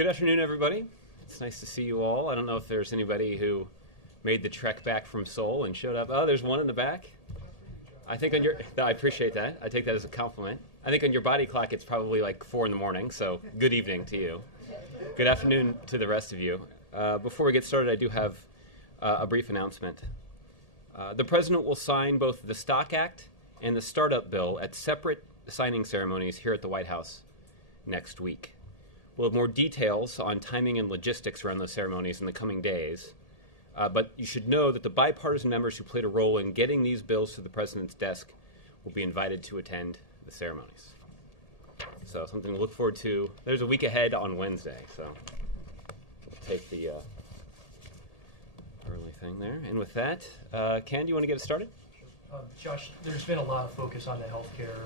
Good afternoon, everybody. It's nice to see you all. I don't know if there's anybody who made the trek back from Seoul and showed up. Oh, there's one in the back. I think on your, I appreciate that. I take that as a compliment. I think on your body clock it's probably like 4 in the morning, so good evening to you. Good afternoon to the rest of you. Before we get started, I do have a brief announcement. The President will sign both the Stock Act and the Startup Bill at separate signing ceremonies here at the White House next week. We'll have more details on timing and logistics around those ceremonies in the coming days. But you should know that the bipartisan members who played a role in getting these bills to the President's desk will be invited to attend the ceremonies. So something to look forward to. There's a week ahead on Wednesday, so we'll take the early thing there. And with that, Ken, do you want to get us started? Josh, there's been a lot of focus on the healthcare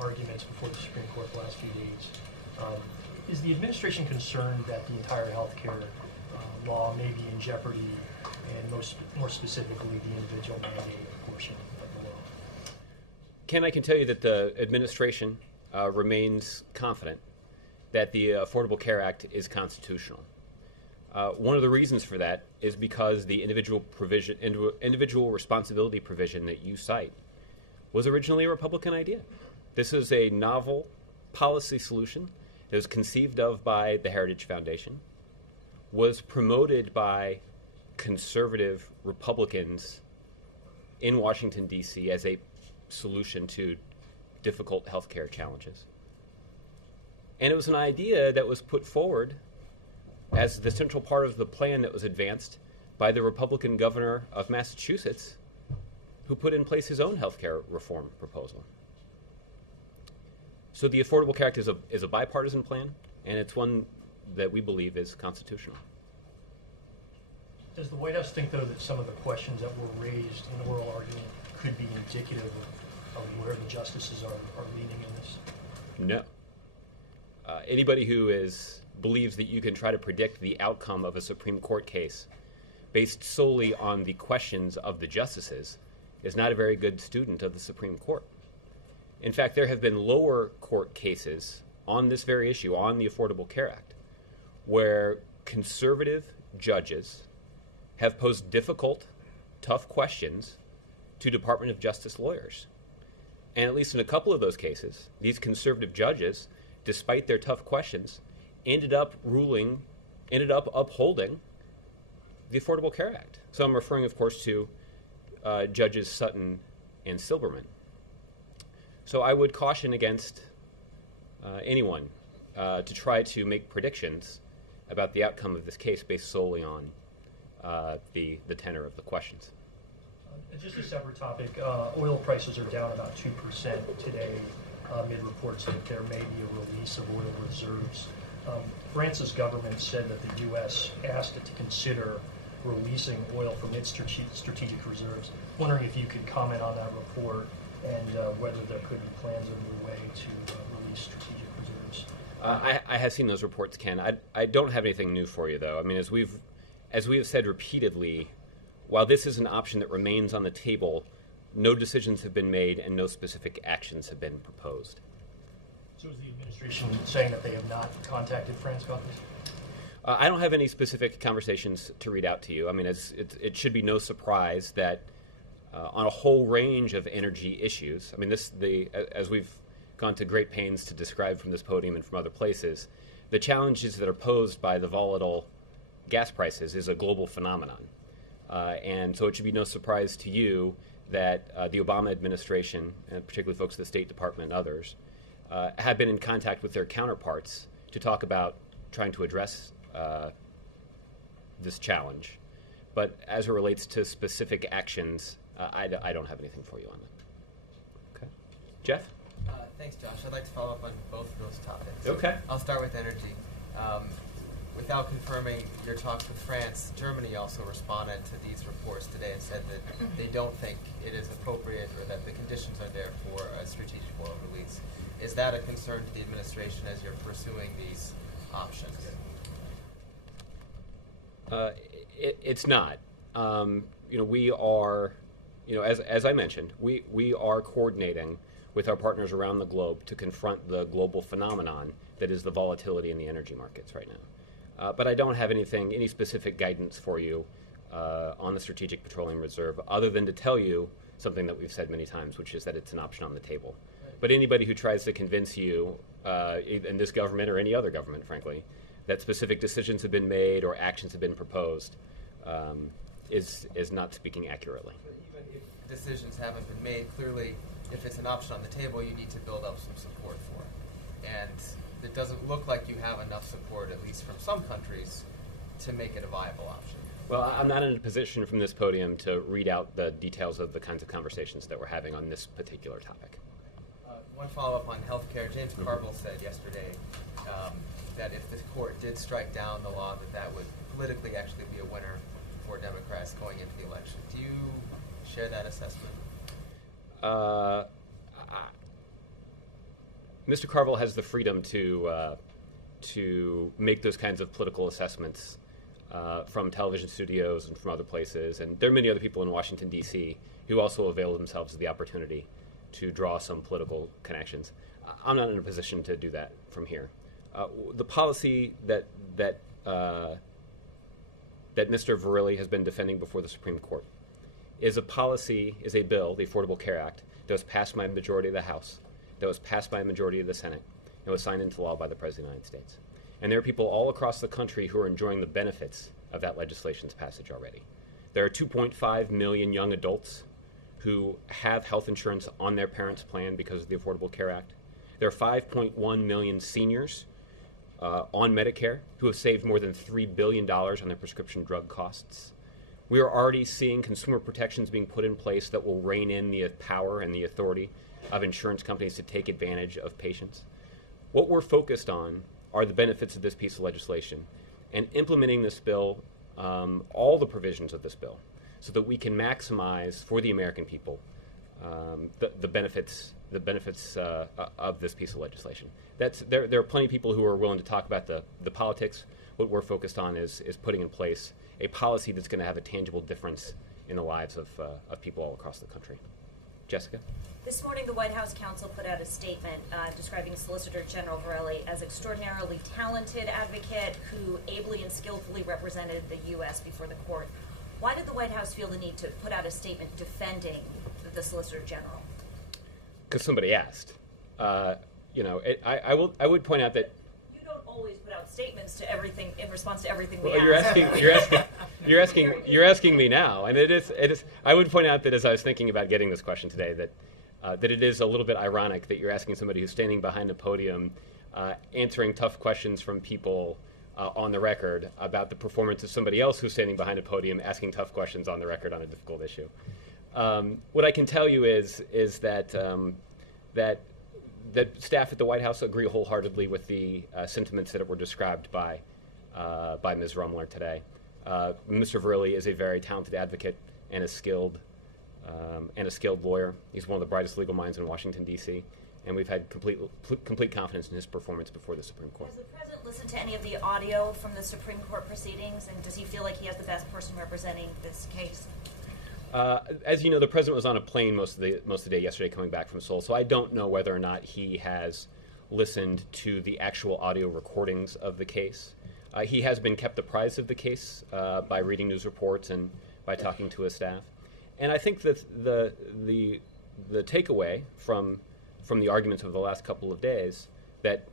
arguments before the Supreme Court the last few days. Is the administration concerned that the entire healthcare law may be in jeopardy, and more specifically the individual mandate portion of the law? Ken, I can tell you that the administration remains confident that the Affordable Care Act is constitutional. One of the reasons for that is because the individual responsibility provision that you cite was originally a Republican idea. This is a novel policy solution that was conceived of by the Heritage Foundation, was promoted by conservative Republicans in Washington, D.C. as a solution to difficult healthcare challenges. And it was an idea that was put forward as the central part of the plan that was advanced by the Republican governor of Massachusetts, who put in place his own healthcare reform proposal. So the Affordable Care Act is a bipartisan plan, and it's one that we believe is constitutional. Does the White House think, though, that some of the questions that were raised in the oral argument could be indicative of where the justices are leaning in this? No. Anybody who believes that you can try to predict the outcome of a Supreme Court case based solely on the questions of the justices is not a very good student of the Supreme Court. In fact, there have been lower court cases on this very issue, on the Affordable Care Act, where conservative judges have posed difficult, tough questions to Department of Justice lawyers. And at least in a couple of those cases, these conservative judges, despite their tough questions, ended up upholding the Affordable Care Act. So I'm referring, of course, to Judges Sutton and Silberman. So I would caution against anyone to try to make predictions about the outcome of this case based solely on the tenor of the questions. Just a separate topic, oil prices are down about 2% today, amid reports that there may be a release of oil reserves. France's government said that the U.S. asked it to consider releasing oil from its strategic reserves. Wondering if you could comment on that report and whether there could be plans underway to release strategic reserves. I have seen those reports, Ken. I don't have anything new for you, though. I mean, as we have said repeatedly, while this is an option that remains on the table, no decisions have been made and no specific actions have been proposed. So is the administration saying that they have not contacted France about this? I don't have any specific conversations to read out to you. I mean, it should be no surprise that on a whole range of energy issues, I mean, as we've gone to great pains to describe from this podium and from other places, the challenges that are posed by the volatile gas prices is a global phenomenon. And so it should be no surprise to you that the Obama administration, and particularly folks at the State Department and others, have been in contact with their counterparts to talk about trying to address this challenge. But as it relates to specific actions, I don't have anything for you on that. Okay. Jeff? Thanks, Josh. I'd like to follow up on both of those topics. Okay. I'll start with energy. Without confirming your talks with France, Germany also responded to these reports today and said that they don't think it is appropriate or that the conditions are there for a strategic oil release. Is that a concern to the administration as you're pursuing these options? It's not. We are, as I mentioned, we are coordinating with our partners around the globe to confront the global phenomenon that is the volatility in the energy markets right now. But I don't have any specific guidance for you on the Strategic Petroleum Reserve, other than to tell you something that we've said many times, which is that it's an option on the table. But anybody who tries to convince you, in this government or any other government, frankly, that specific decisions have been made or actions have been proposed, is not speaking accurately. But even if decisions haven't been made, clearly, if it's an option on the table, you need to build up some support for it. And it doesn't look like you have enough support, at least from some countries, to make it a viable option. Well, I'm not in a position from this podium to read out the details of the kinds of conversations that we're having on this particular topic. One follow-up on healthcare. James Carville said yesterday that if the court did strike down the law, that would politically actually be a winner for Democrats going into the election. Do you share that assessment? Mr. Carville has the freedom to make those kinds of political assessments from television studios and from other places. And there are many other people in Washington, D.C. who also avail themselves of the opportunity to draw some political connections. I'm not in a position to do that from here. The policy that Mr. Verrilli has been defending before the Supreme Court is a bill, the Affordable Care Act, that was passed by a majority of the House, that was passed by a majority of the Senate, and was signed into law by the President of the United States. And there are people all across the country who are enjoying the benefits of that legislation's passage already. There are 2.5 million young adults who have health insurance on their parents' plan because of the Affordable Care Act. There are 5.1 million seniors on Medicare who have saved more than $3 billion on their prescription drug costs. We are already seeing consumer protections being put in place that will rein in the power and the authority of insurance companies to take advantage of patients. What we're focused on are the benefits of this piece of legislation and implementing this bill, all the provisions of this bill, so that we can maximize for the American people the benefits of this piece of legislation. There are plenty of people who are willing to talk about the politics. What we're focused on is putting in place a policy that's going to have a tangible difference in the lives of people all across the country. Jessica? This morning, the White House counsel put out a statement describing Solicitor General Verrilli as extraordinarily talented advocate who ably and skillfully represented the U.S. before the court. Why did the White House feel the need to put out a statement defending the Solicitor General? Because somebody asked. I would point out that you don't always put out statements to everything in response to everything we well, ask. you're asking me now, and it is. I would point out that as I was thinking about getting this question today, that it is a little bit ironic that you're asking somebody who's standing behind a podium, answering tough questions from people on the record about the performance of somebody else who's standing behind a podium asking tough questions on the record on a difficult issue. What I can tell you is that that staff at the White House agree wholeheartedly with the sentiments that were described by Ms. Rumler today. Mr. Verrilli is a very talented advocate and a skilled lawyer. He's one of the brightest legal minds in Washington, D.C., and we've had complete confidence in his performance before the Supreme Court. Has the President listened to any of the audio from the Supreme Court proceedings, and does he feel like he has the best person representing this case? As you know, the President was on a plane most of the day yesterday coming back from Seoul, so I don't know whether or not he has listened to the actual audio recordings of the case. He has been kept apprised of the case by reading news reports and by talking to his staff. And I think that the takeaway from the arguments of the last couple of days that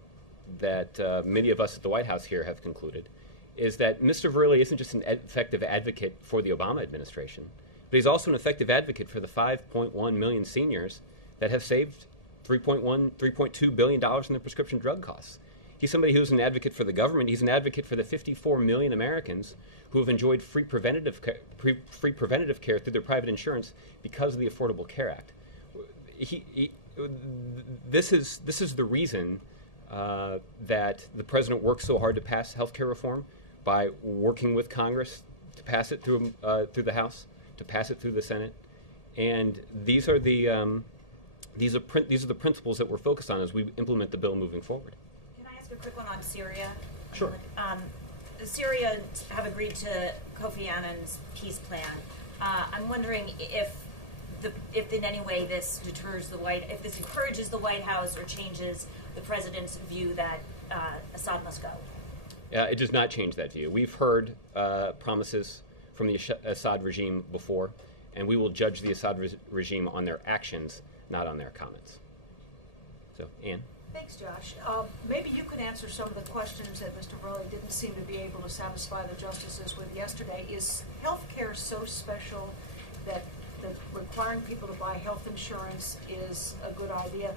many of us at the White House here have concluded is that Mr. Verrilli isn't just an effective advocate for the Obama administration, but he's also an effective advocate for the 5.1 million seniors that have saved $3.2 billion in their prescription drug costs. He's somebody who's an advocate for the government. He's an advocate for the 54 million Americans who have enjoyed free preventative care through their private insurance because of the Affordable Care Act. This is the reason that the President worked so hard to pass health care reform, by working with Congress to pass it through the House, to pass it through the Senate, and these are the principles that we're focused on as we implement the bill moving forward. Can I ask a quick one on Syria? Sure. The Syrians have agreed to Kofi Annan's peace plan. I'm wondering if in any way this if this encourages the White House or changes the President's view that Assad must go. It does not change that view. We've heard promises from the Assad regime before, and we will judge the Assad regime on their actions, not on their comments. So, Ann? Thanks, Josh. Maybe you could answer some of the questions that Mr. Verrilli didn't seem to be able to satisfy the justices with yesterday. Is health care so special that requiring people to buy health insurance is a good idea?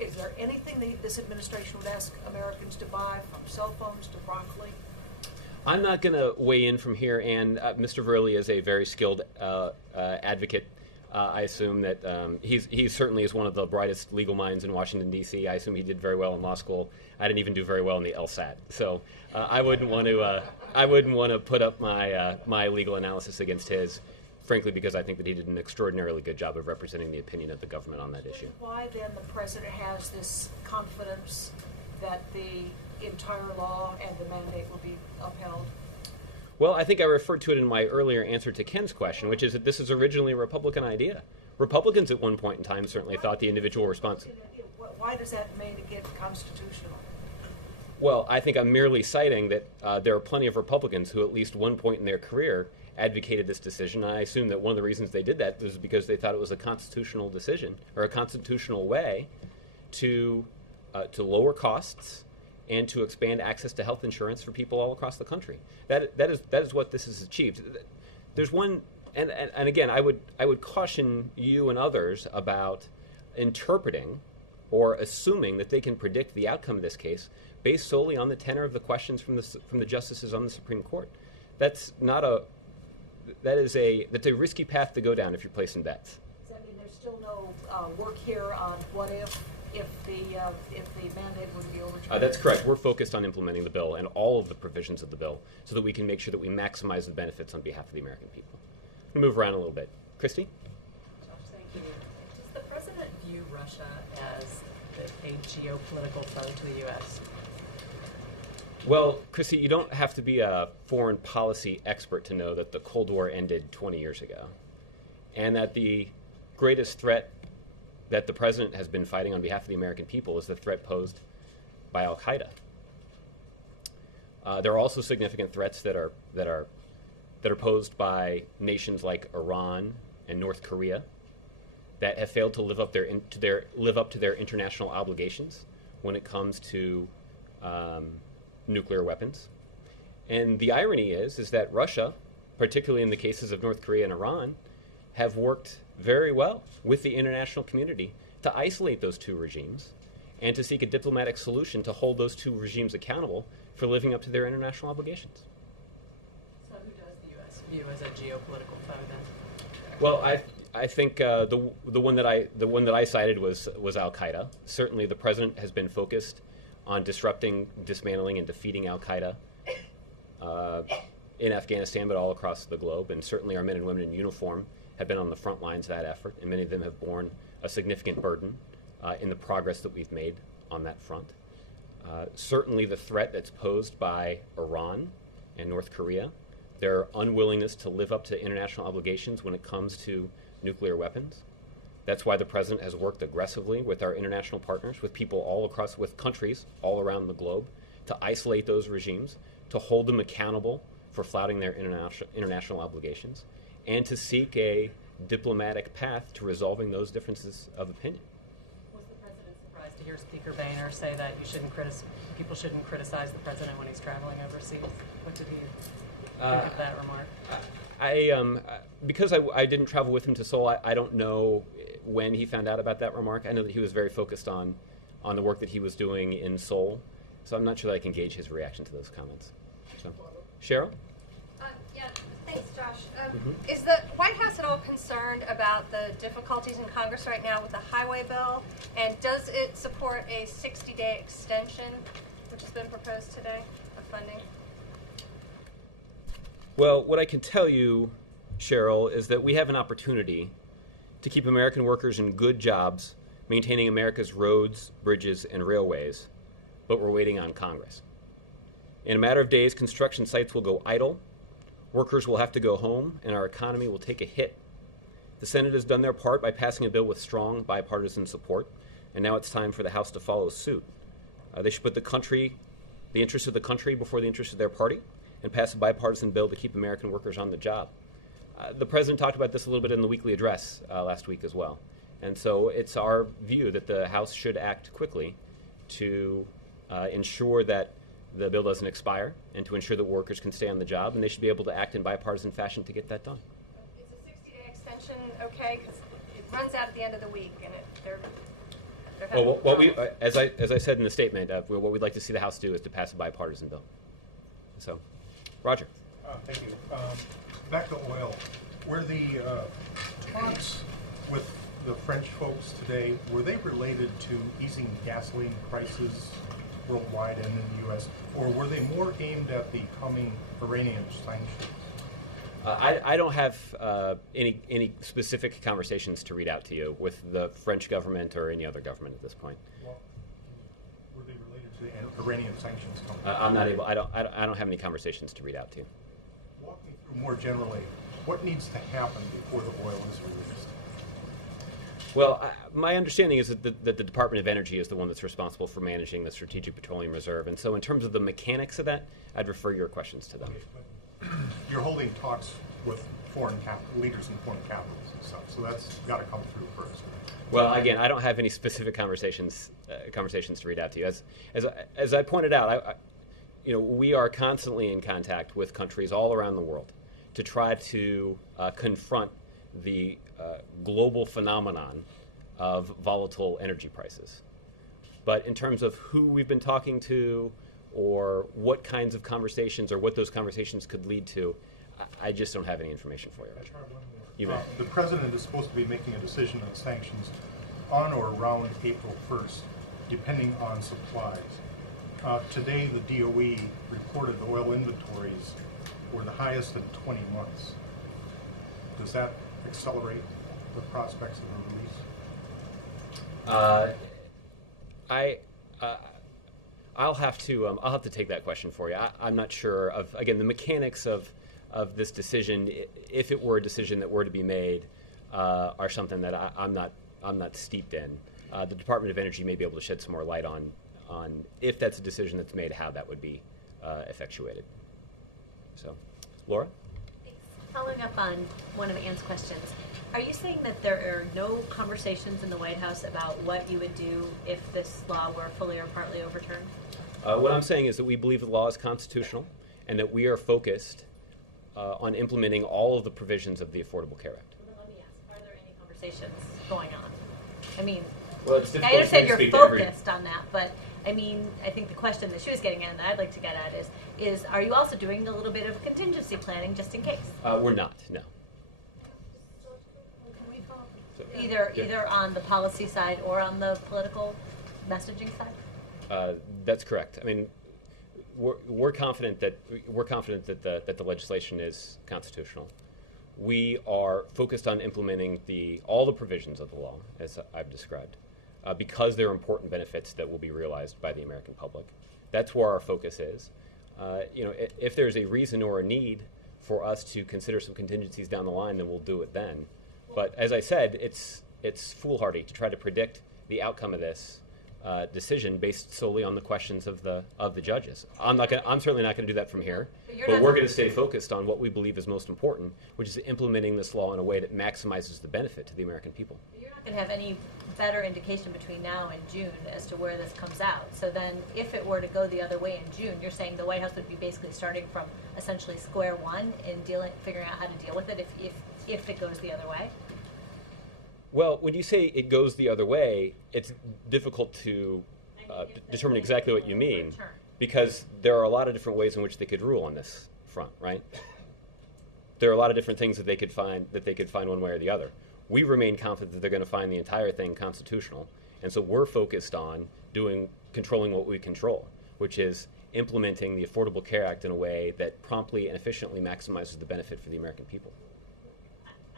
Is there anything that this administration would ask Americans to buy, from cell phones to broccoli? I'm not going to weigh in from here, and Mr. Verrilli is a very skilled advocate. I assume that he certainly is one of the brightest legal minds in Washington, D.C. I assume he did very well in law school. I didn't even do very well in the LSAT. So I wouldn't want to put up my legal analysis against his, frankly, because I think that he did an extraordinarily good job of representing the opinion of the government on that issue. Why then the president has this confidence that the entire law and the mandate will be upheld? Well, I think I referred to it in my earlier answer to Ken's question, which is that this is originally a Republican idea. Republicans at one point in time certainly thought the individual response... Why does that make it constitutional? Well, I think I'm merely citing that there are plenty of Republicans who at least one point in their career advocated this decision. And I assume that one of the reasons they did that was because they thought it was a constitutional decision or a constitutional way to lower costs and to expand access to health insurance for people all across the country. That is what this has achieved. There's one, and again, I would caution you and others about interpreting or assuming that they can predict the outcome of this case based solely on the tenor of the questions from the justices on the Supreme Court. That's a risky path to go down if you're placing bets. Does that mean there's still no work here on what if the mandate would be overturned? That's correct. We're focused on implementing the bill and all of the provisions of the bill so that we can make sure that we maximize the benefits on behalf of the American people. I'm going to move around a little bit. Christy? Josh, thank you. Does the president view Russia as a geopolitical foe to the U.S.? Well, Christy, you don't have to be a foreign policy expert to know that the Cold War ended 20 years ago and that the greatest threat that the president has been fighting on behalf of the American people is the threat posed by Al-Qaeda. There are also significant threats that are posed by nations like Iran and North Korea that have failed to live up to their international obligations when it comes to nuclear weapons. And the irony is that Russia, particularly in the cases of North Korea and Iran, have worked very well with the international community to isolate those two regimes and to seek a diplomatic solution to hold those two regimes accountable for living up to their international obligations. So who does the U.S. view as a geopolitical foe then? Well, I think the one that I cited was Al-Qaeda. Certainly, the president has been focused on disrupting, dismantling, and defeating Al-Qaeda in Afghanistan, but all across the globe. And certainly, our men and women in uniform have been on the front lines of that effort, and many of them have borne a significant burden in the progress that we've made on that front. Certainly, the threat that's posed by Iran and North Korea, their unwillingness to live up to international obligations when it comes to nuclear weapons. That's why the president has worked aggressively with our international partners, with with countries all around the globe, to isolate those regimes, to hold them accountable for flouting their international obligations, and to seek a diplomatic path to resolving those differences of opinion. Was the president surprised to hear Speaker Boehner say that people shouldn't criticize the president when he's traveling overseas? What did he think of that remark? Because I didn't travel with him to Seoul, I don't know when he found out about that remark. I know that he was very focused on the work that he was doing in Seoul, so I'm not sure that I can gauge his reaction to those comments. So, Cheryl? Yeah, thanks, Josh. Is the White House at all concerned about the difficulties in Congress right now with the highway bill? And does it support a 60-day extension, which has been proposed today, of funding? Well, what I can tell you, Cheryl, is that we have an opportunity to keep American workers in good jobs, maintaining America's roads, bridges, and railways, but we're waiting on Congress. In a matter of days, construction sites will go idle, workers will have to go home, and our economy will take a hit. The Senate has done their part by passing a bill with strong bipartisan support, and now it's time for the House to follow suit. They should put the the interests of the country before the interests of their party, and pass a bipartisan bill to keep American workers on the job. The president talked about this a little bit in the weekly address last week as well. And so it's our view that the House should act quickly to ensure that the bill doesn't expire and to ensure that workers can stay on the job, and they should be able to act in bipartisan fashion to get that done. Is a 60-day extension okay? Because it runs out at the end of the week, and they're having Well, what we, problems. as I said in the statement, what we'd like to see the House do is to pass a bipartisan bill. So, Roger. Thank you. Back to oil. Were the talks with the French folks today, were they related to easing gasoline prices worldwide and in the U.S., or were they more aimed at the coming Iranian sanctions? I don't have any specific conversations to read out to you with the French government or any other government at this point. Well, were they related to the Iranian sanctions coming? I'm not able. I don't have any conversations to read out to you. Walk me through more generally, what needs to happen before the oil is released? Well, my understanding is that the Department of Energy is the one that's responsible for managing the Strategic Petroleum Reserve, and so in terms of the mechanics of that, I'd refer your questions to them. Okay, but you're holding talks with leaders in foreign capitals and stuff, so that's got to come through first. Right? Well, again, I don't have any specific conversations to read out to you. As I pointed out, we are constantly in contact with countries all around the world to try to confront the global phenomenon of volatile energy prices. But in terms of who we've been talking to or what kinds of conversations or what those conversations could lead to, I just don't have any information for you, Roger. You may. The president is supposed to be making a decision on sanctions on or around April 1st, depending on supplies. Today, the DOE reported the oil inventories were the highest in 20 months. Does that accelerate the prospects of a release? I'll have to take that question for you. I'm not sure of, again, the mechanics of this decision. If it were a decision that were to be made, are something that I'm not steeped in. The Department of Energy may be able to shed some more light on if that's a decision that's made, how that would be effectuated. So, Laura? Thanks. Following up on one of Ann's questions, are you saying that there are no conversations in the White House about what you would do if this law were fully or partly overturned? What I'm saying is that we believe the law is constitutional and that we are focused on implementing all of the provisions of the Affordable Care Act. Well, then let me ask, are there any conversations going on? I mean, well, it's I understand you're focused on that, but I mean, I think the question that she was getting at and that I'd like to get at is are you also doing a little bit of contingency planning just in case? We're not, no. Either on the policy side or on the political messaging side? That's correct. I mean, we're confident that the legislation is constitutional. We are focused on implementing all the provisions of the law, as I've described, because there are important benefits that will be realized by the American public. That's where our focus is. If there's a reason or a need for us to consider some contingencies down the line, then we'll do it then. But as I said, it's foolhardy to try to predict the outcome of this decision based solely on the questions of the judges. I'm certainly not going to do that from here. But we're going to stay focused on what we believe is most important, which is implementing this law in a way that maximizes the benefit to the American people. You're not going to have any better indication between now and June as to where this comes out. So then, if it were to go the other way in June, you're saying the White House would be basically starting from essentially square one in figuring out how to deal with it if it goes the other way? Well, when you say it goes the other way, it's difficult to determine exactly what you mean, because there are a lot of different ways in which they could rule on this front, right? There are a lot of different things that they could find one way or the other. We remain confident that they're going to find the entire thing constitutional, and so we're focused on controlling what we control, which is implementing the Affordable Care Act in a way that promptly and efficiently maximizes the benefit for the American people.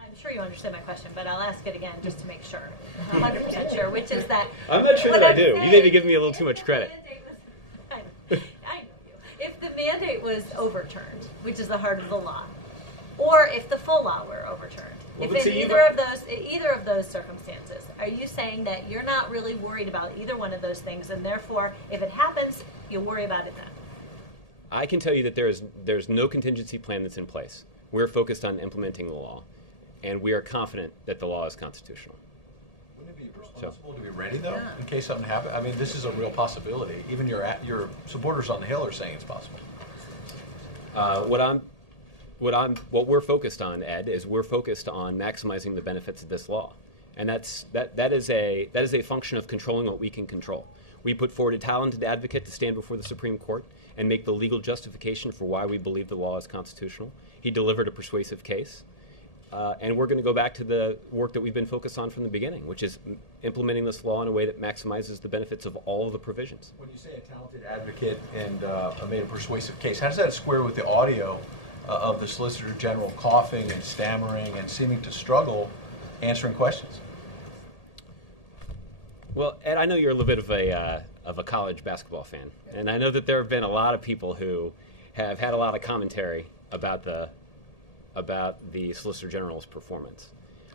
I'm sure you understand my question, but I'll ask it again just to make sure, 100% sure, which is that... I'm not sure that I do. You may be giving me a little too much credit. I know you. If the mandate was overturned, which is the heart of the law, or if the full law were overturned, well, if in either of those circumstances, are you saying that you're not really worried about either one of those things, and therefore, if it happens, you'll worry about it then? I can tell you that there's no contingency plan that's in place. We're focused on implementing the law, and we are confident that the law is constitutional. Wouldn't it be responsible to be ready, though, in case something happened? I mean, this is a real possibility. Even your supporters on the Hill are saying it's possible. What we're focused on, Ed, is we're focused on maximizing the benefits of this law, and that is a function of controlling what we can control. We put forward a talented advocate to stand before the Supreme Court and make the legal justification for why we believe the law is constitutional. He delivered a persuasive case, and we're going to go back to the work that we've been focused on from the beginning, which is implementing this law in a way that maximizes the benefits of all of the provisions. When you say a talented advocate and made a persuasive case, how does that square with the audio of the Solicitor General coughing and stammering and seeming to struggle answering questions? Well, Ed, I know you're a little bit of a college basketball fan, and I know that there have been a lot of people who have had a lot of commentary about the Solicitor General's performance.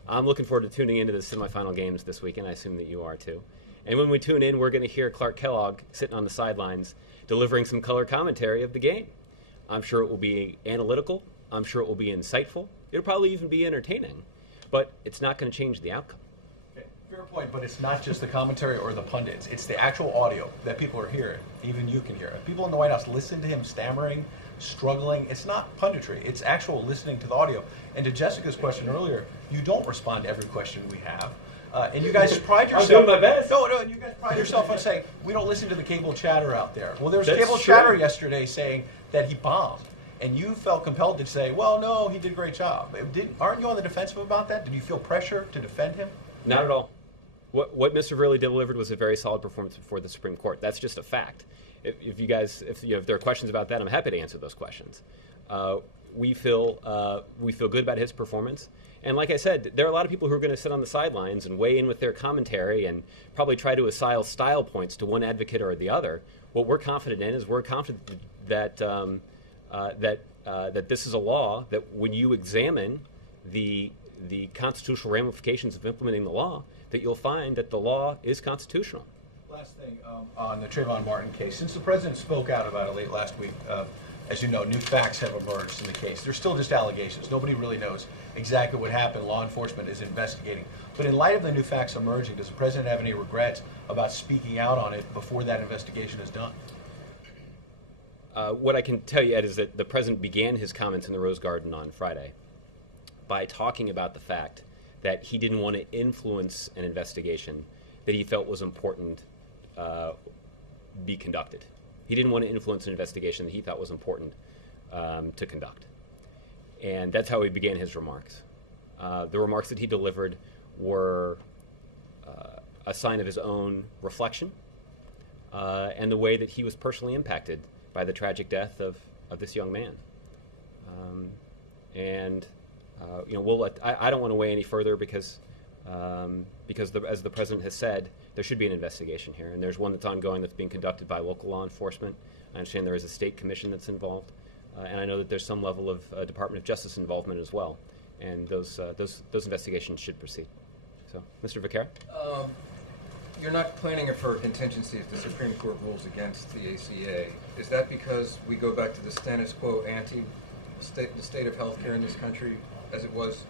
I'm looking forward to tuning into the semifinal games this weekend. I assume that you are too. And when we tune in, we're going to hear Clark Kellogg sitting on the sidelines delivering some color commentary of the game. I'm sure it will be analytical. I'm sure it will be insightful. It'll probably even be entertaining, but it's not going to change the outcome. Fair point, but it's not just the commentary or the pundits. It's the actual audio that people are hearing. Even you can hear it. People in the White House listen to him stammering, struggling. It's not punditry. It's actual listening to the audio. And to Jessica's question earlier, you don't respond to every question we have. And you guys pride yourself. I'm doing my best. No, and you guys pride yourself on saying, we don't listen to the cable chatter out there. Well, there was That's cable true. chatter yesterday saying that he bombed. And you felt compelled to say, well, no, he did a great job. Aren't you on the defensive about that? Did you feel pressure to defend him? Not at all. What Mr. Verrilli delivered was a very solid performance before the Supreme Court. That's just a fact. If there are questions about that, I'm happy to answer those questions. We feel good about his performance. And like I said, there are a lot of people who are going to sit on the sidelines and weigh in with their commentary and probably try to assign style points to one advocate or the other. What we're confident in is we're confident that that this is a law that when you examine the constitutional ramifications of implementing the law, that you'll find that the law is constitutional. Last thing on the Trayvon Martin case. Since the president spoke out about it late last week, as you know, new facts have emerged in the case. They're still just allegations. Nobody really knows exactly what happened. Law enforcement is investigating. But in light of the new facts emerging, does the president have any regrets about speaking out on it before that investigation is done? What I can tell you, Ed, is that the president began his comments in the Rose Garden on Friday by talking about the fact that he didn't want to influence an investigation that he felt was important be conducted. He didn't want to influence an investigation that he thought was important to conduct. And that's how he began his remarks. The remarks that he delivered were a sign of his own reflection and the way that he was personally impacted by the tragic death of this young man. I don't want to weigh any further because as the president has said, there should be an investigation here, and there's one that's ongoing that's being conducted by local law enforcement. I understand there is a state commission that's involved, and I know that there's some level of Department of Justice involvement as well, and those investigations should proceed. So, Mr. Vaquera? You're not planning for a contingency if the Supreme Court rules against the ACA. Is that because we go back to the status quo ante, the state of health care in this country as it was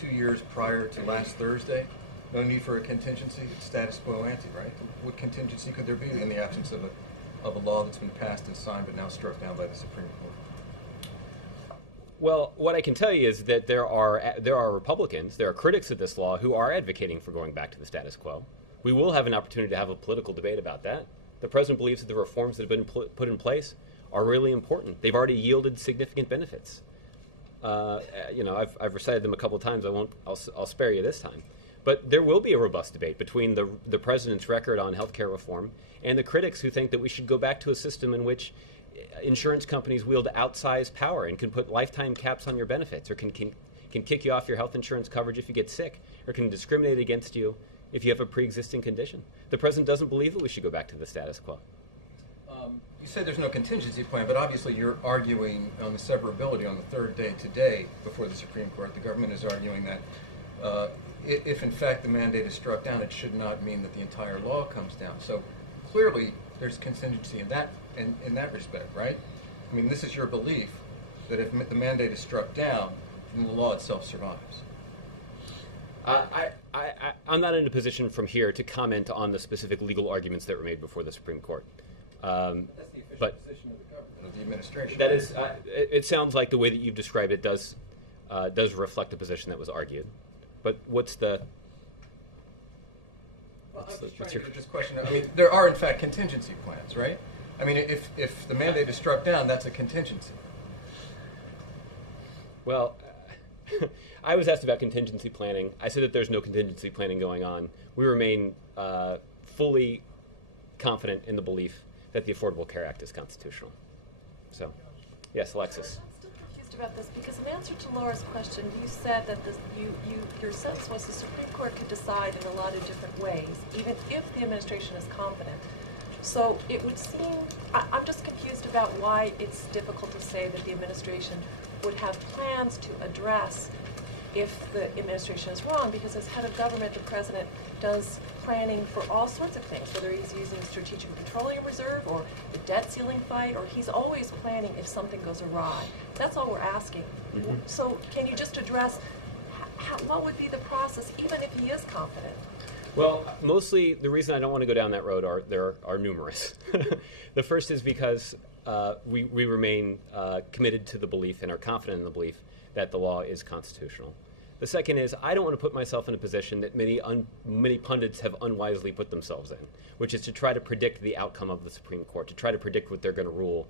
2 years prior to last Thursday? No need for a contingency, it's status quo ante, right? What contingency could there be in the absence of a law that's been passed and signed but now struck down by the Supreme Court? Well, what I can tell you is that there are Republicans, there are critics of this law who are advocating for going back to the status quo. We will have an opportunity to have a political debate about that. The president believes that the reforms that have been put in place are really important. They've already yielded significant benefits. I've recited them a couple of times. I'll spare you this time. But there will be a robust debate between the president's record on health care reform and the critics who think that we should go back to a system in which insurance companies wield outsized power and can put lifetime caps on your benefits, or can kick you off your health insurance coverage if you get sick, or can discriminate against you if you have a pre-existing condition. The president doesn't believe that we should go back to the status quo. You said there's no contingency plan, but obviously you're arguing on the severability on the third day today before the Supreme Court. The government is arguing that if in fact the mandate is struck down, it should not mean that the entire law comes down. So clearly there's contingency in that respect, right? I mean, this is your belief that if the mandate is struck down, then the law itself survives. I'm not in a position from here to comment on the specific legal arguments that were made before the Supreme Court. That's the official position of the government, of the administration. That is, it sounds like the way that you've described it does reflect a position that was argued. But what's the... Well, I'm just trying to get this question. I mean, there are in fact contingency plans, right? I mean, if the mandate is struck down, that's a contingency. Well, I was asked about contingency planning. I said that there's no contingency planning going on. We remain fully confident in the belief that the Affordable Care Act is constitutional. So, yes, Alexis. I'm still confused about this because in answer to Laura's question, you said that your sense was the Supreme Court could decide in a lot of different ways, even if the administration is competent. So it would seem, I'm just confused about why it's difficult to say that the administration would have plans to address if the administration is wrong, because as head of government, the president does planning for all sorts of things, whether he's using the Strategic Petroleum Reserve or the debt ceiling fight, or he's always planning if something goes awry. That's all we're asking. Mm-hmm. So can you just address what would be the process, even if he is confident? Well, mostly the reason I don't want to go down that road are numerous. The first is because we remain committed to the belief and are confident in the belief that the law is constitutional. The second is I don't want to put myself in a position that many pundits have unwisely put themselves in, which is to try to predict the outcome of the Supreme Court, to try to predict what they're going to rule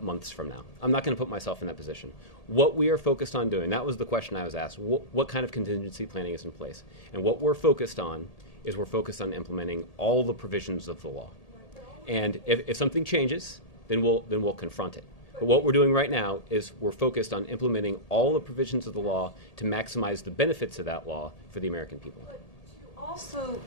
months from now. I'm not going to put myself in that position. What we are focused on doing, that was the question I was asked, what kind of contingency planning is in place? And what we're focused on is we're focused on implementing all the provisions of the law. And if something changes, then we'll confront it. But what we're doing right now is we're focused on implementing all the provisions of the law to maximize the benefits of that law for the American people. But to also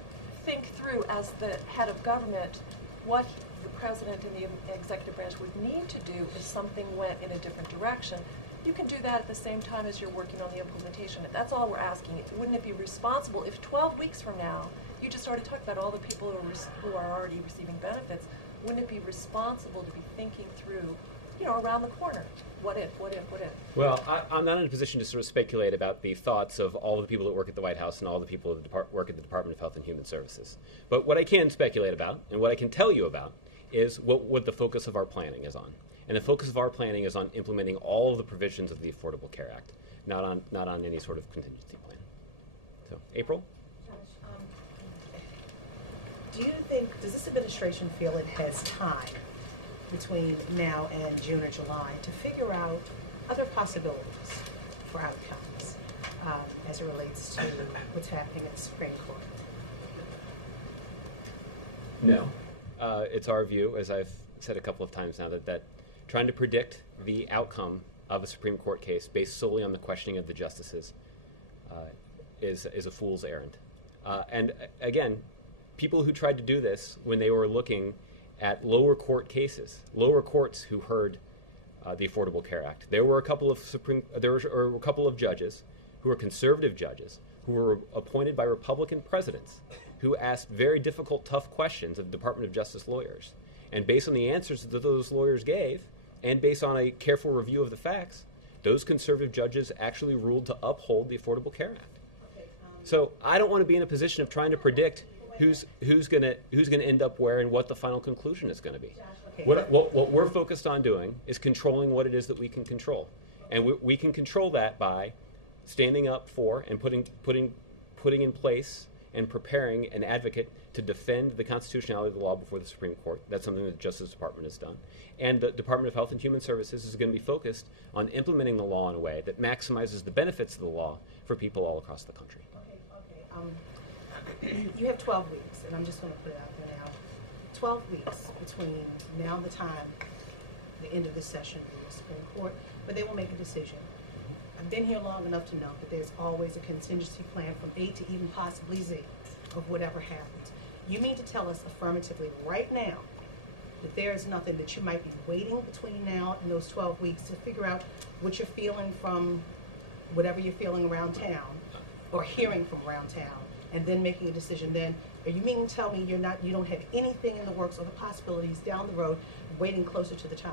think through, as the head of government, what the president and the executive branch would need to do if something went in a different direction. You can do that at the same time as you're working on the implementation. That's all we're asking. Wouldn't it be responsible if 12 weeks from now, you just already talked about all the people who are already receiving benefits, wouldn't it be responsible to be thinking through, around the corner? What if? Well, I'm not in a position to sort of speculate about the thoughts of all the people that work at the White House and all the people that work at the Department of Health and Human Services. But what I can speculate about, and what I can tell you about, is what the focus of our planning is on. And the focus of our planning is on implementing all of the provisions of the Affordable Care Act, not on any sort of contingency plan. So, April? Does this administration feel it has time between now and June or July to figure out other possibilities for outcomes as it relates to what's happening at the Supreme Court? No. It's our view, as I've said a couple of times now, that trying to predict the outcome of a Supreme Court case based solely on the questioning of the justices is a fool's errand. And again, people who tried to do this when they were looking at lower court cases, lower courts who heard the Affordable Care Act. There were a couple of judges who were conservative judges who were appointed by Republican presidents who asked very difficult, tough questions of Department of Justice lawyers. And based on the answers that those lawyers gave, and based on a careful review of the facts, those conservative judges actually ruled to uphold the Affordable Care Act. So I don't want to be in a position of trying to predict who's going to end up where and what the final conclusion is going to be. What we're focused on doing is controlling what it is that we can control, and we can control that by standing up for and putting in place and preparing an advocate to defend the constitutionality of the law before the Supreme Court. That's something that the Justice Department has done. And the Department of Health and Human Services is going to be focused on implementing the law in a way that maximizes the benefits of the law for people all across the country. You have 12 weeks, and I'm just going to put it out there now. 12 weeks between now and the time, the end of this session in the Supreme Court, but they will make a decision. I've been here long enough to know that there's always a contingency plan from A to even possibly Z of whatever happens. You mean to tell us affirmatively right now that there is nothing that you might be waiting between now and those 12 weeks to figure out what you're feeling from whatever you're feeling around town or hearing from around town, and then making a decision then? Are you meaning to tell me you don't have anything in the works or the possibilities down the road waiting closer to the time?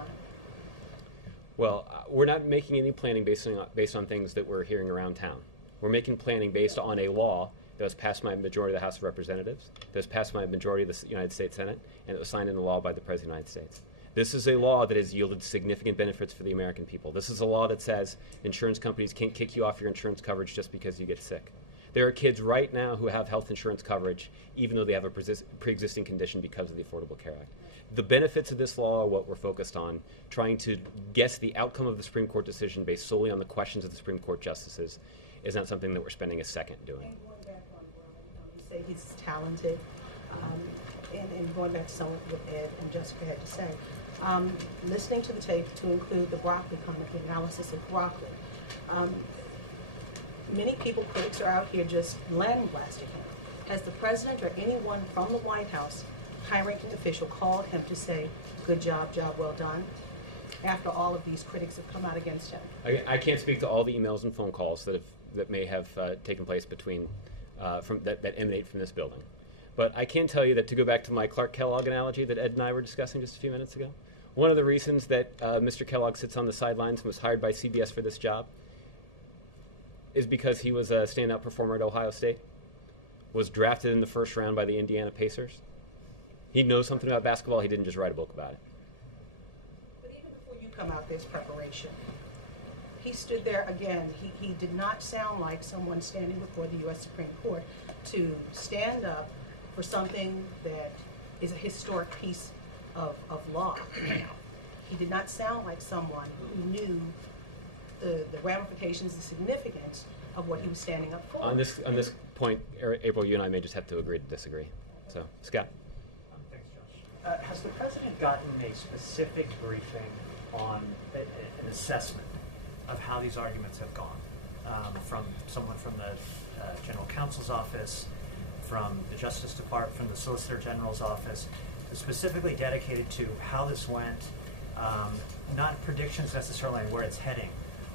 Well, we're not making any planning based on things that we're hearing around town. We're making planning based on a law that was passed by a majority of the House of Representatives, that was passed by a majority of the United States Senate, and it was signed into law by the President of the United States. This is a law that has yielded significant benefits for the American people. This is a law that says insurance companies can't kick you off your insurance coverage just because you get sick. There are kids right now who have health insurance coverage even though they have a pre-existing condition because of the Affordable Care Act. The benefits of this law are what we're focused on, trying to guess the outcome of the Supreme Court decision based solely on the questions of the Supreme Court justices is not something that we're spending a second doing. And going back on Brian, you say he's talented, and going back to some of what Ed and Jessica had to say, listening to the tape to include the broccoli comment, the analysis of broccoli, many people, critics, are out here just lambasting him. Has the president or anyone from the White House, high-ranking official, called him to say, good job, job well done, after all of these critics have come out against him? I can't speak to all the emails and phone calls that may have taken place between that emanate from this building. But I can tell you that, to go back to my Clark Kellogg analogy that Ed and I were discussing just a few minutes ago, one of the reasons that Mr. Kellogg sits on the sidelines and was hired by CBS for this job is because he was a standout performer at Ohio State, was drafted in the first round by the Indiana Pacers. He knows something about basketball. He didn't just write a book about it. But even before you come out, there's preparation. He stood there again. He did not sound like someone standing before the U.S. Supreme Court to stand up for something that is a historic piece of law. He did not sound like someone who knew the ramifications, the significance of what he was standing up for. On this point, April, you and I may just have to agree to disagree. So, Scott. Thanks, Josh. Has the president gotten a specific briefing on an assessment of how these arguments have gone from someone from the general counsel's office, from the Justice Department, from the Solicitor General's office, specifically dedicated to how this went, not predictions necessarily on where it's heading,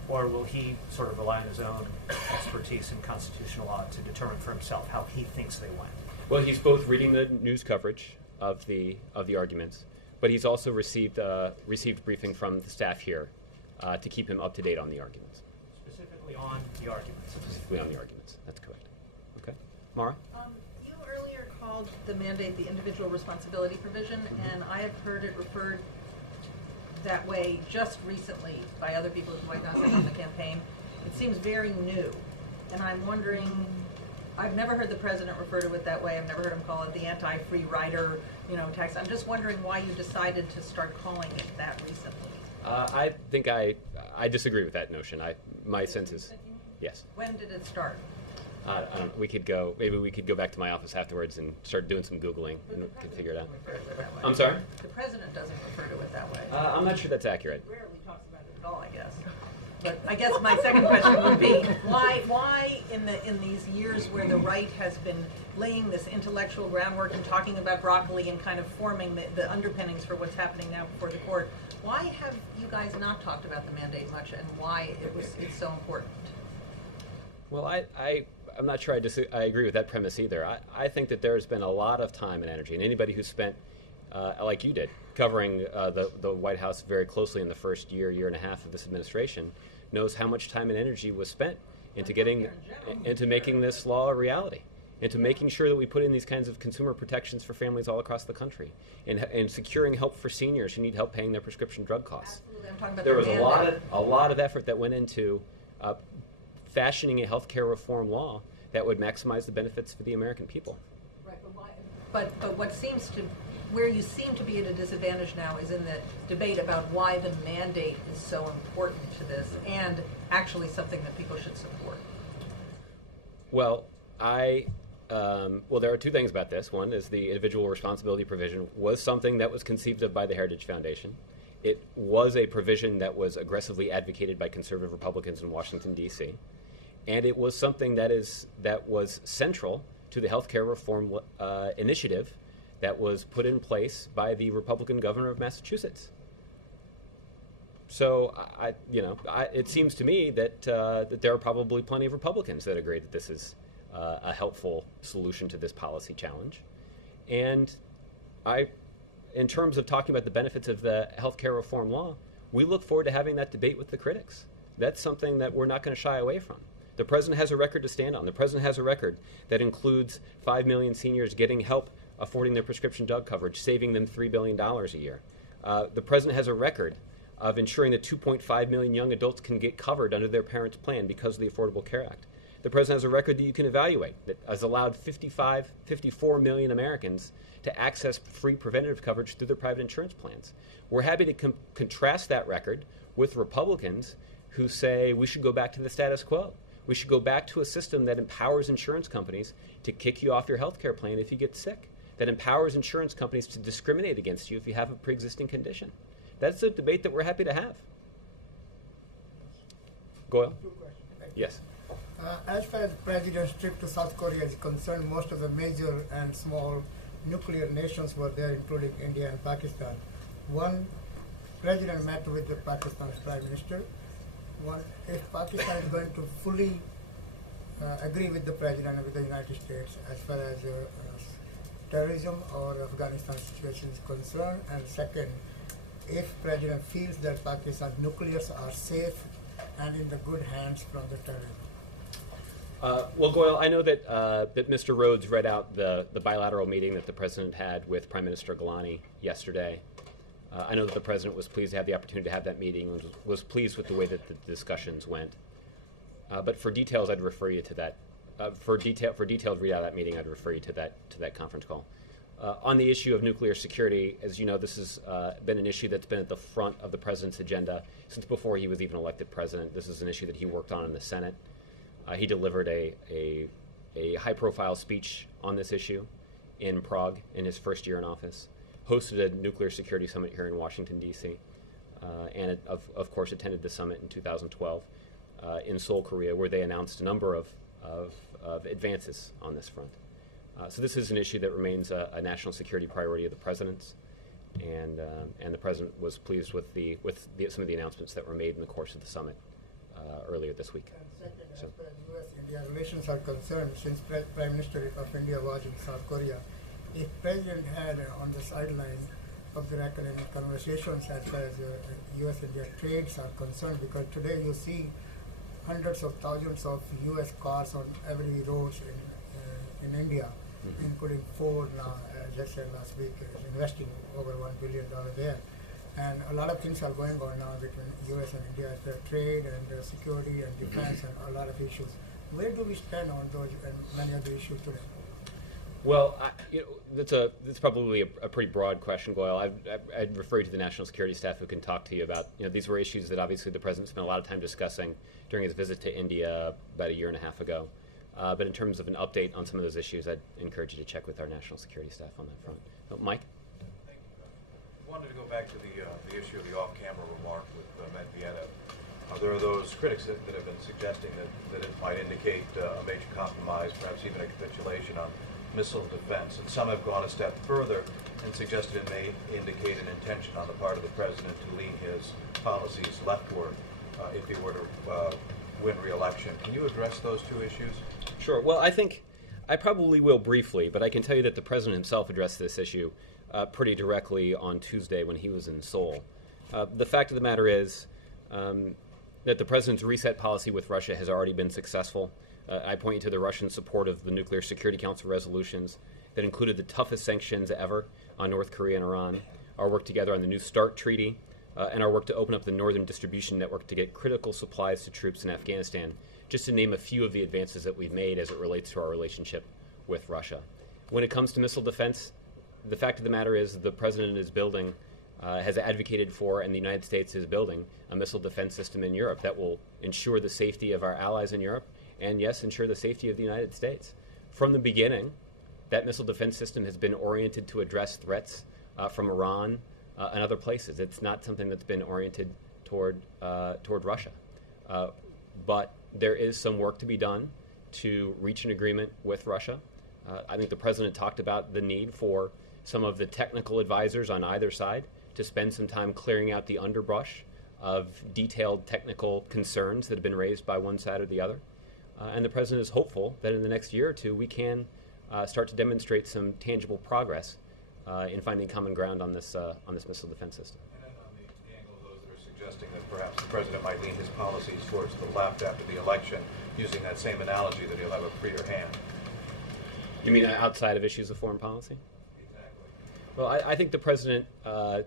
or will he sort of rely on his own expertise in constitutional law to determine for himself how he thinks they went? Well, he's both reading the news coverage of the arguments, but he's also received briefing from the staff here to keep him up to date on the arguments. Specifically on the arguments. Specifically on the arguments. That's correct. Okay, Mara. You earlier called the mandate the individual responsibility provision, and I have heard it referred that way just recently by other people at the White House and on the campaign. It seems very new, and I'm wondering, I've never heard the president refer to it that way. I've never heard him call it the anti-free rider, tax. I'm just wondering why you decided to start calling it that recently. I think I disagree with that notion. My sense is, yes. When did it start? I don't know. Maybe we could go back to my office afterwards and start doing some Googling and can figure it out. I'm sorry? The president doesn't refer to it that way. I'm not sure that's accurate. Rarely talks about it at all, I guess. But I guess my second question would be, why in these years where the right has been laying this intellectual groundwork and talking about broccoli and kind of forming the underpinnings for what's happening now before the court, why have you guys not talked about the mandate much, and why it's so important? Well, I'm not sure I agree with that premise either. I think that there's been a lot of time and energy, and anybody who spent, like you did, covering the White House very closely in the first year and a half of this administration, knows how much time and energy was spent into making this law a reality, into making sure that we put in these kinds of consumer protections for families all across the country, and securing help for seniors who need help paying their prescription drug costs. Absolutely. I'm talking about there was a lot of effort that went into fashioning a health care reform law that would maximize the benefits for the American people. Right, but what seems to, where you seem to be at a disadvantage now is in the debate about why the mandate is so important to this and actually something that people should support. Well, there are two things about this. One is the individual responsibility provision was something that was conceived of by the Heritage Foundation. It was a provision that was aggressively advocated by conservative Republicans in Washington, D.C., and it was something that was central to the health care reform initiative that was put in place by the Republican governor of Massachusetts. So, it seems to me that there are probably plenty of Republicans that agree that this is a helpful solution to this policy challenge. And in terms of talking about the benefits of the health care reform law, we look forward to having that debate with the critics. That's something that we're not going to shy away from. The president has a record to stand on. The president has a record that includes 5 million seniors getting help affording their prescription drug coverage, saving them $3 billion a year. The president has a record of ensuring that 2.5 million young adults can get covered under their parents' plan because of the Affordable Care Act. The president has a record that you can evaluate that has allowed 54 million Americans to access free preventative coverage through their private insurance plans. We're happy to contrast that record with Republicans who say we should go back to the status quo. We should go back to a system that empowers insurance companies to kick you off your health care plan if you get sick, that empowers insurance companies to discriminate against you if you have a pre-existing condition. That's a debate that we're happy to have. Goyle? Yes. As far as President's trip to South Korea is concerned, most of the major and small nuclear nations were there, including India and Pakistan. One, President met with the Pakistan's Prime Minister. One, if Pakistan is going to fully agree with the President and with the United States as far as terrorism or Afghanistan situation is concerned. And second, if President feels that Pakistan's nuclears are safe and in the good hands from the terrorism. Well, Goyle, I know that that Mr. Rhodes read out the bilateral meeting that the President had with Prime Minister Gilani yesterday. I know that the President was pleased to have the opportunity to have that meeting and was pleased with the way that the discussions went. But for details, I'd refer you to that. For detailed readout of that meeting, I'd refer you to that conference call. On the issue of nuclear security, as you know, this has been an issue that's been at the front of the President's agenda since before he was even elected President. This is an issue that he worked on in the Senate. He delivered a high-profile speech on this issue in Prague in his first year in office, hosted a nuclear security summit here in Washington, D.C., and of course attended the summit in 2012 in Seoul, Korea, where they announced a number of advances on this front. So this is an issue that remains a national security priority of the President's, and the President was pleased with some of the announcements that were made in the course of the summit earlier this week. And second, as far as U.S.-India relations are concerned, since Prime Minister of India was in South Korea, if President had on the sideline of the economic conversations as far as U.S.-India trades are concerned, because today you see hundreds of thousands of U.S. cars on every road in India, including Ford now, as I said last week, is investing over $1 billion there. And a lot of things are going on now between U.S. and India, the trade and security and defense and a lot of issues. Where do we stand on those and many of the issues today? Well, that's probably a pretty broad question, Goyle. I'd refer you to the national security staff who can talk to you about. These were issues that obviously the President spent a lot of time discussing during his visit to India about a year and a half ago. But in terms of an update on some of those issues, I'd encourage you to check with our national security staff on that front. Mike? I wanted to go back to the issue of the off-camera remark with Medvedev. There are those critics that have been suggesting that it might indicate a major compromise, perhaps even a capitulation on missile defense. And some have gone a step further and suggested it may indicate an intention on the part of the President to lean his policies leftward if he were to win re-election. Can you address those two issues? Sure. Well, I think I probably will briefly, but I can tell you that the President himself addressed this issue pretty directly on Tuesday when he was in Seoul. The fact of the matter is that the President's reset policy with Russia has already been successful. I point you to the Russian support of the Nuclear Security Council resolutions that included the toughest sanctions ever on North Korea and Iran, our work together on the New START Treaty, and our work to open up the Northern Distribution Network to get critical supplies to troops in Afghanistan, just to name a few of the advances that we've made as it relates to our relationship with Russia. When it comes to missile defense, the fact of the matter is the President is building, has advocated for, and the United States is building a missile defense system in Europe that will ensure the safety of our allies in Europe and, yes, ensure the safety of the United States. From the beginning, that missile defense system has been oriented to address threats from Iran and other places. It's not something that's been oriented toward Russia. But there is some work to be done to reach an agreement with Russia. I think the President talked about the need for some of the technical advisors on either side to spend some time clearing out the underbrush of detailed technical concerns that have been raised by one side or the other. And the President is hopeful that in the next year or two we can start to demonstrate some tangible progress in finding common ground on this missile defense system. And then on the angle of those that are suggesting that perhaps the president might lean his policies towards the left after the election, using that same analogy that he'll have a freer hand. You mean outside of issues of foreign policy? Exactly. Well, I think the president,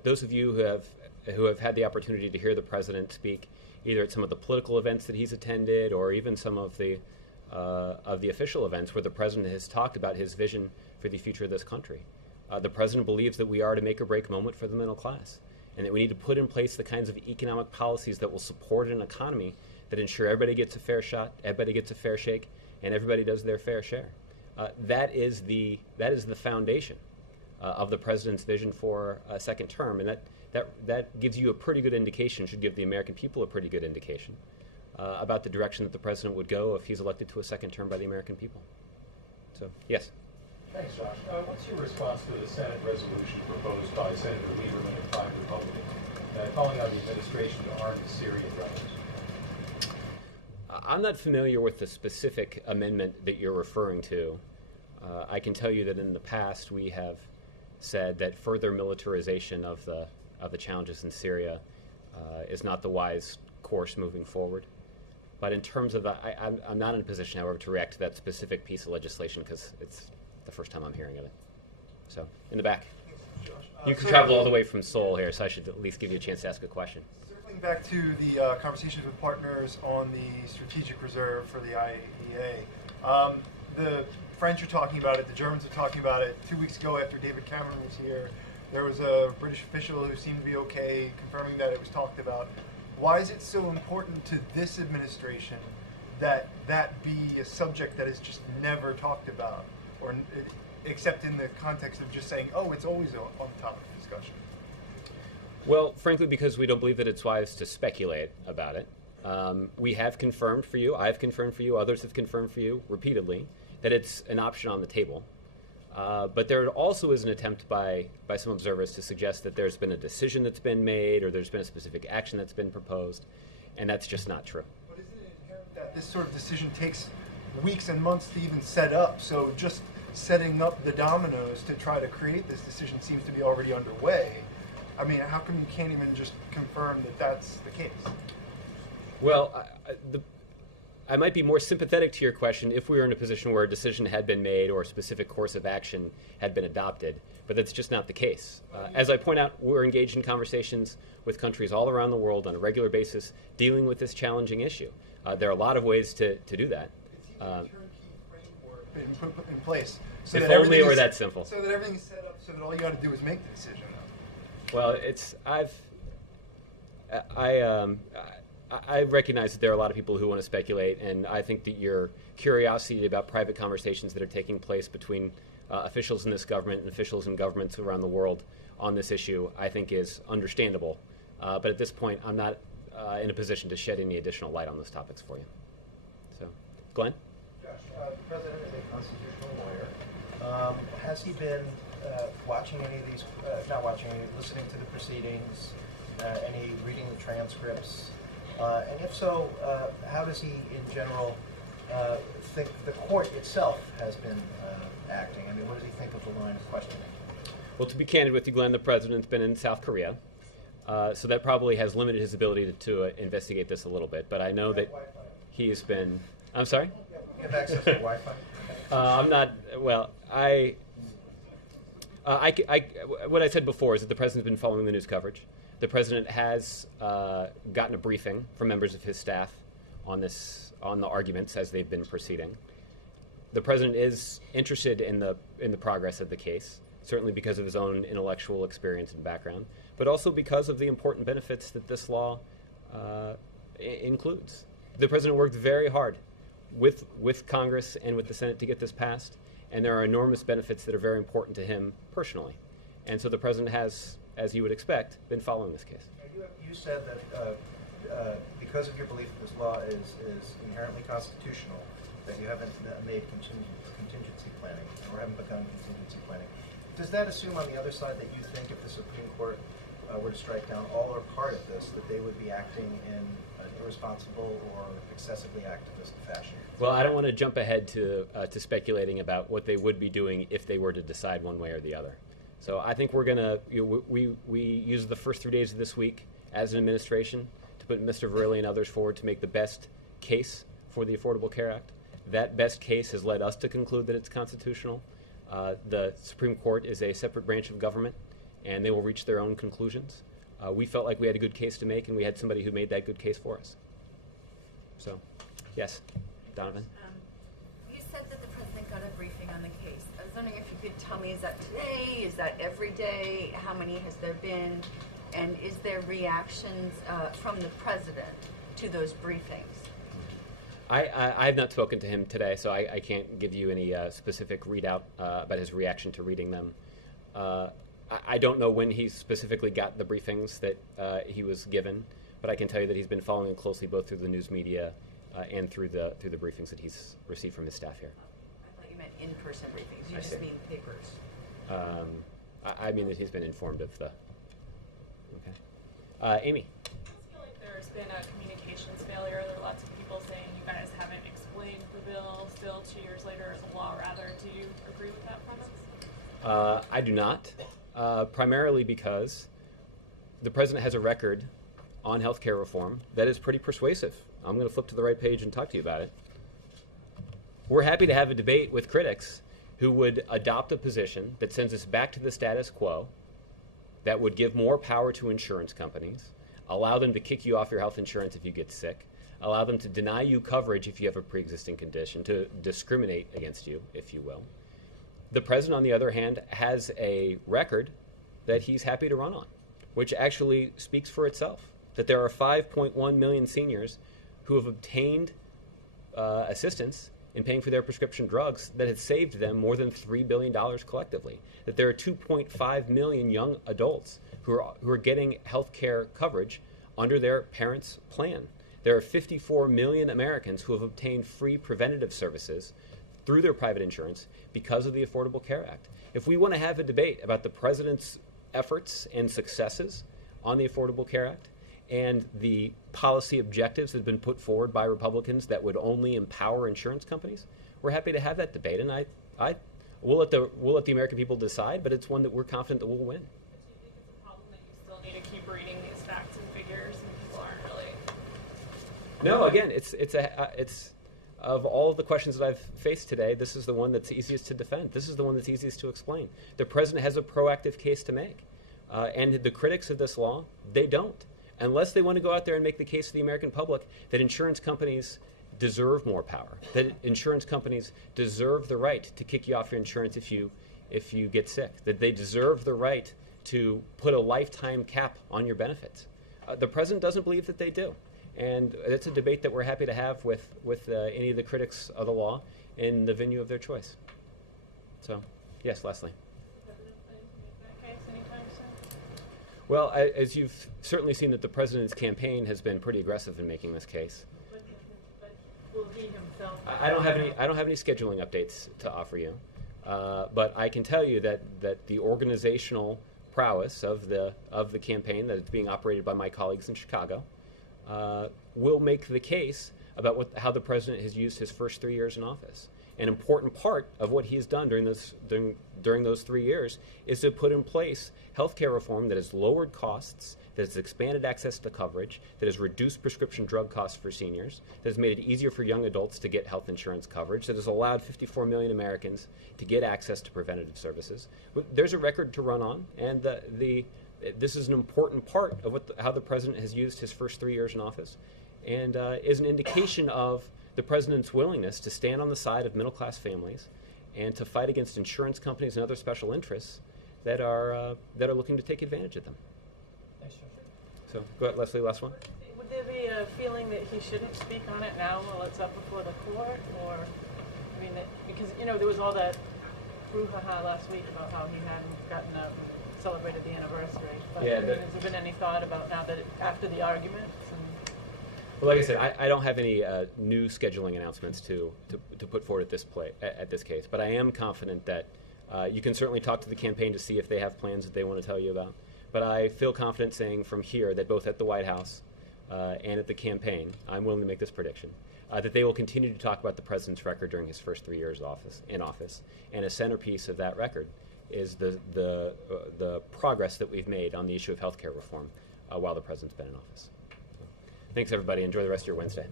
those of you who have had the opportunity to hear the president speak, either at some of the political events that he's attended or even some of the official events where the president has talked about his vision for the future of this country. The president believes that we are at a make or break moment for the middle class, and that we need to put in place the kinds of economic policies that will support an economy that ensure everybody gets a fair shot, everybody gets a fair shake, and everybody does their fair share. That is the foundation of the president's vision for a second term, and that gives you a pretty good indication, should give the American people a pretty good indication about the direction that the president would go if he's elected to a second term by the American people. So, yes. Thanks, Josh. What's your response to the Senate resolution proposed by Senator Lieberman and 5 Republicans calling on the administration to arm the Syrian rebels? I'm not familiar with the specific amendment that you're referring to. I can tell you that in the past we have said that further militarization of the challenges in Syria is not the wise course moving forward. But in terms of I'm not in a position, however, to react to that specific piece of legislation because it's the first time I'm hearing of it. So, in the back. You can travel all the way from Seoul here, so I should at least give you a chance to ask a question. Circling back to the conversations with partners on the strategic reserve for the IAEA, the French are talking about it, the Germans are talking about it. 2 weeks ago, after David Cameron was here, there was a British official who seemed to be okay, confirming that it was talked about. Why is it so important to this administration that that be a subject that is just never talked about, or except in the context of just saying, oh, it's always on topic of discussion? Well, frankly, because we don't believe that it's wise to speculate about it. We have confirmed for you, I've confirmed for you, others have confirmed for you repeatedly that it's an option on the table. But there also is an attempt by some observers to suggest that there's been a decision that's been made or there's been a specific action that's been proposed, and that's just not true. But isn't it inherent that this sort of decision takes weeks and months to even set up? So just setting up the dominoes to try to create this decision seems to be already underway. I mean, how come you can't even just confirm that that's the case? Well, I might be more sympathetic to your question if we were in a position where a decision had been made or a specific course of action had been adopted, but that's just not the case. As I point out, we're engaged in conversations with countries all around the world on a regular basis dealing with this challenging issue. There are a lot of ways to do that. In place. So if that only it were is- that simple. So that everything's set up so that all you got to do is make the decision. Well, I recognize that there are a lot of people who want to speculate, and I think that your curiosity about private conversations that are taking place between officials in this government and officials in governments around the world on this issue, I think is understandable. But at this point, I'm not in a position to shed any additional light on those topics for you. So, Glenn? Josh, the president is a constitutional lawyer. Has he been watching any of these, not watching any, listening to the proceedings, any reading the transcripts? And if so, how does he, in general, think the court itself has been acting? I mean, what does he think of the line of questioning? Well, to be candid with you, Glenn, the president's been in South Korea, so that probably has limited his ability to investigate this a little bit. But I know that he has been. I'm sorry? You have access to Wi-Fi? I'm not. Well, what I said before is that the president's been following the news coverage. The president has gotten a briefing from members of his staff on the arguments as they've been proceeding. The president is interested in the progress of the case, certainly because of his own intellectual experience and background, but also because of the important benefits that this law includes. The president worked very hard with Congress and with the Senate to get this passed, and there are enormous benefits that are very important to him personally. And so the president has, as you would expect, been following this case. You said that because of your belief that this law is inherently constitutional, that you haven't made contingency planning or haven't begun contingency planning. Does that assume on the other side that you think if the Supreme Court were to strike down all or part of this, that they would be acting in an irresponsible or excessively activist fashion? Well, I don't want to jump ahead to speculating about what they would be doing if they were to decide one way or the other. So I think we're going to, we use the first 3 days of this week as an administration to put Mr. Verrilli and others forward to make the best case for the Affordable Care Act. That best case has led us to conclude that it's constitutional. The Supreme Court is a separate branch of government, and they will reach their own conclusions. We felt like we had a good case to make, and we had somebody who made that good case for us. So, yes, Donovan? You said that the president got a briefing on the case. I was wondering if you could tell me, is that today? Is that every day? How many has there been? And is there reactions from the president to those briefings? I have not spoken to him today, so I can't give you any specific readout about his reaction to reading them. I don't know when he specifically got the briefings that he was given, but I can tell you that he's been following it closely both through the news media and through the briefings that he's received from his staff here. I thought you meant in-person briefings. You just mean papers. I mean that he's been informed of the. Okay, Amy. I feel like there's been a communications failure. There are lots of people saying you guys haven't explained the bill still 2 years later as a law. Rather, do you agree with that premise? I do not, primarily because the president has a record on health care reform that is pretty persuasive. I'm going to flip to the right page and talk to you about it. We're happy to have a debate with critics who would adopt a position that sends us back to the status quo, that would give more power to insurance companies, allow them to kick you off your health insurance if you get sick, allow them to deny you coverage if you have a pre-existing condition, to discriminate against you, if you will. The president, on the other hand, has a record that he's happy to run on, which actually speaks for itself, that there are 5.1 million seniors who have obtained assistance in paying for their prescription drugs that has saved them more than $3 billion collectively, that there are 2.5 million young adults who are getting health care coverage under their parents' plan. There are 54 million Americans who have obtained free preventative services through their private insurance because of the Affordable Care Act. If we want to have a debate about the president's efforts and successes on the Affordable Care Act and the policy objectives that have been put forward by Republicans that would only empower insurance companies, we're happy to have that debate, and we'll let the American people decide, but it's one that we're confident that we'll win. But do you think it's a problem that you still need to keep reading these facts and figures and people aren't really? No, again, it's of all of the questions that I've faced today, this is the one that's easiest to defend. This is the one that's easiest to explain. The president has a proactive case to make, and the critics of this law, they don't. Unless they want to go out there and make the case to the American public that insurance companies deserve more power, that insurance companies deserve the right to kick you off your insurance if you get sick, that they deserve the right to put a lifetime cap on your benefits. The president doesn't believe that they do. And it's a debate that we're happy to have with any of the critics of the law in the venue of their choice. So, yes, Leslie. Well, as you've certainly seen, that the president's campaign has been pretty aggressive in making this case. But will he himself? I don't have any scheduling updates to offer you, but I can tell you that the organizational prowess of the campaign that is being operated by my colleagues in Chicago will make the case about how the president has used his first 3 years in office. An important part of what he has done during those 3 years is to put in place health care reform that has lowered costs, that has expanded access to coverage, that has reduced prescription drug costs for seniors, that has made it easier for young adults to get health insurance coverage, that has allowed 54 million Americans to get access to preventative services. There's a record to run on, and this is an important part of how the president has used his first 3 years in office, and is an indication of the president's willingness to stand on the side of middle-class families and to fight against insurance companies and other special interests that are looking to take advantage of them. Thanks, Josh. So, go ahead, Leslie, last one. Would there be a feeling that he shouldn't speak on it now while it's up before the court? Or, I mean, because, there was all that brouhaha last week about how he hadn't gotten out and celebrated the anniversary. But Yeah, has there been any thought about now that after the arguments? Well, like I said, I don't have any new scheduling announcements to put forward at this case, but I am confident that you can certainly talk to the campaign to see if they have plans that they want to tell you about. But I feel confident saying from here that both at the White House and at the campaign, I'm willing to make this prediction, that they will continue to talk about the president's record during his first 3 years in office. And a centerpiece of that record is the progress that we've made on the issue of health care reform while the president's been in office. Thanks, everybody. Enjoy the rest of your Wednesday.